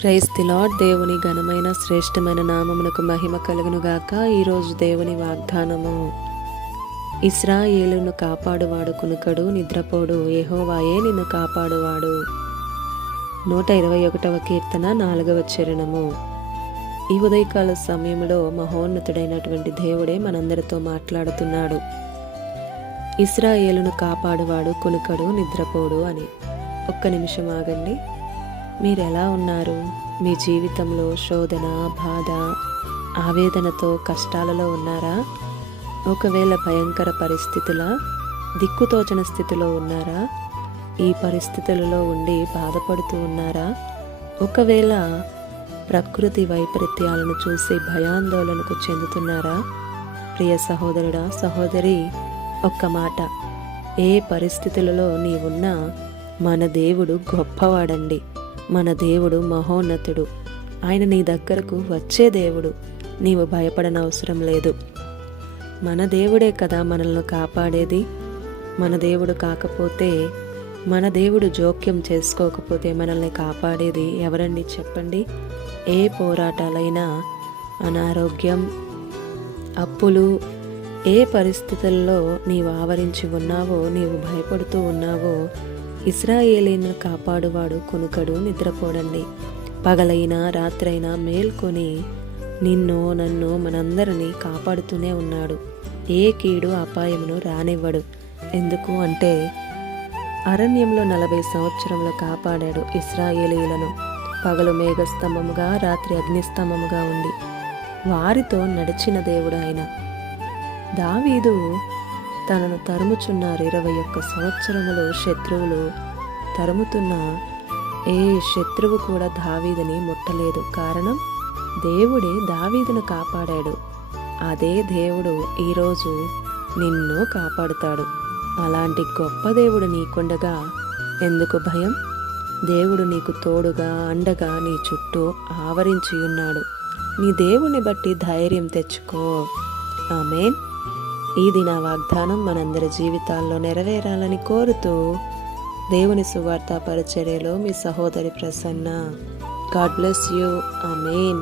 Praise the lord. దేవుని ఘనమైన శ్రేష్టమైన నామమునకు మహిమ కలుగునుగాక. ఈరోజు దేవుని వాగ్దానము, ఇశ్రాయేలును కాపాడువాడు కునుకడు, నిద్రపోడు, యెహోవాయే నిన్ను కాపాడువాడు. 121వ కీర్తన 4వ చరణము. ఈ ఉదయకాల సమయంలో మహోన్నతుడైనటువంటి దేవుడే మనందరితో మాట్లాడుతున్నాడు. ఇశ్రాయేలును కాపాడువాడు కునుకడు, నిద్రపోడు అని. ఒక్క నిమిషం ఆగండి. మీరు ఎలా ఉన్నారు? మీ జీవితంలో శోధన, బాధ, ఆవేదనతో, కష్టాలలో ఉన్నారా? ఒకవేళ భయంకర పరిస్థితుల, దిక్కుతోచని స్థితిలో ఉన్నారా? ఈ పరిస్థితులలో ఉండి బాధపడుతూ ఉన్నారా? ఒకవేళ ప్రకృతి వైపరీత్యాలను చూసి భయాందోళనకు చెందుతున్నారా? ప్రియ సహోదరుడా, సహోదరి, ఒక్క మాట, ఏ పరిస్థితులలో నీవున్నా మన దేవుడు గొప్పవాడండి. మన దేవుడు మహోన్నతుడు. ఆయన నీ దగ్గరకు వచ్చే దేవుడు. నీవు భయపడనవసరం లేదు. మన దేవుడే కదా మనల్ని కాపాడేది. మన దేవుడు కాకపోతే, మన దేవుడు జోక్యం చేసుకోకపోతే మనల్ని కాపాడేది ఎవరండి చెప్పండి? ఏ పోరాటాలైనా, అనారోగ్యం, అప్పులు, ఏ పరిస్థితుల్లో నీవు ఆవరించి ఉన్నావో, నీవు భయపడుతూ ఉన్నావో, ఇశ్రాయేలీను కాపాడువాడు కునుకడు, నిద్రపోడండి. పగలైనా రాత్రైనా మేల్కొని నిన్ను, నన్ను, మనందరినీ కాపాడుతూనే ఉన్నాడు. ఏ కీడు అపాయమును రానివ్వడు. ఎందుకు అంటే అరణ్యంలో 40 సంవత్సరములు కాపాడాడు ఇశ్రాయేలీలను. పగలు మేఘస్తంభముగా, రాత్రి అగ్నిస్తంభముగా ఉండి వారితో నడిచిన దేవుడు ఆయన. దావీదు తనను తరుముచున్నారు 21 సంవత్సరములు శత్రువులు తరుముతున్న ఏ శత్రువు కూడా దావీదుని ముట్టలేదు. కారణం, దేవుడే దావీదును కాపాడాడు. అదే దేవుడు ఈరోజు నిన్ను కాపాడుతాడు. అలాంటి గొప్ప దేవుడు నీకుండగా ఎందుకు భయం? దేవుడు నీకు తోడుగా, అండగా నీ చుట్టూ ఆవరించి ఉన్నాడు. నీ దేవుని బట్టి ధైర్యం తెచ్చుకో. ఆమేన్. ఈ దిన వాగ్దానం మనందరి జీవితాల్లో నెరవేరాలని కోరుతూ దేవుని సువార్త పరిచర్యలో మీ సహోదరి Prasanna. God bless you. Amen.